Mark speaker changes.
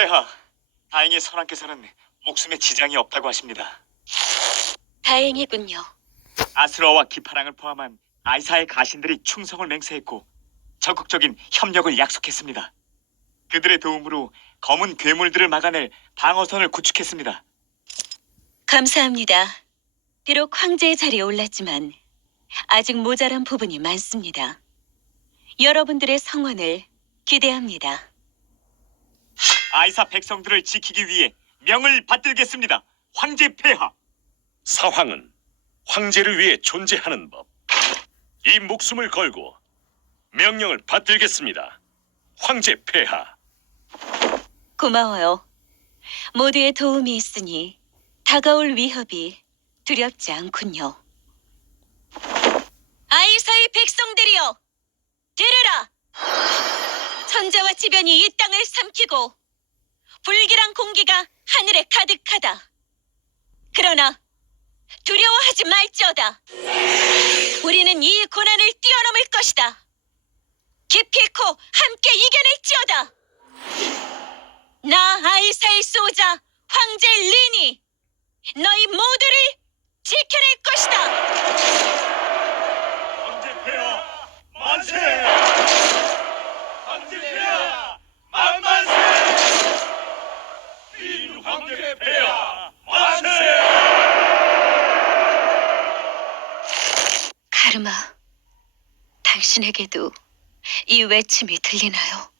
Speaker 1: 폐하, 다행히 선왕께서는 목숨에 지장이 없다고 하십니다.
Speaker 2: 다행이군요.
Speaker 1: 아스러와 기파랑을 포함한 아이사의 가신들이 충성을 맹세했고 적극적인 협력을 약속했습니다. 그들의 도움으로 검은 괴물들을 막아낼 방어선을 구축했습니다.
Speaker 2: 감사합니다. 비록 황제의 자리에 올랐지만 아직 모자란 부분이 많습니다. 여러분들의 성원을 기대합니다.
Speaker 1: 아이사 백성들을 지키기 위해 명을 받들겠습니다. 황제 폐하.
Speaker 3: 사황은 황제를 위해 존재하는 법. 이 목숨을 걸고 명령을 받들겠습니다. 황제 폐하.
Speaker 2: 고마워요. 모두의 도움이 있으니 다가올 위협이 두렵지 않군요. 아이사의 백성들이여, 들으라! 천재와 지변이 이 땅을 삼키고 불길한 공기가 하늘에 가득하다. 그러나 두려워하지 말지어다. 우리는 이 고난을 뛰어넘을 것이다. 기필코 함께 이겨낼지어다. 나 아이사의 소자 황제 리니 너희 모두를 지켜낼 것이다.
Speaker 1: 황제 폐하 만세! 황제 폐하 만만세! 빈 황제 폐하 만세!
Speaker 2: 카르마, 당신에게도 이 외침이 들리나요?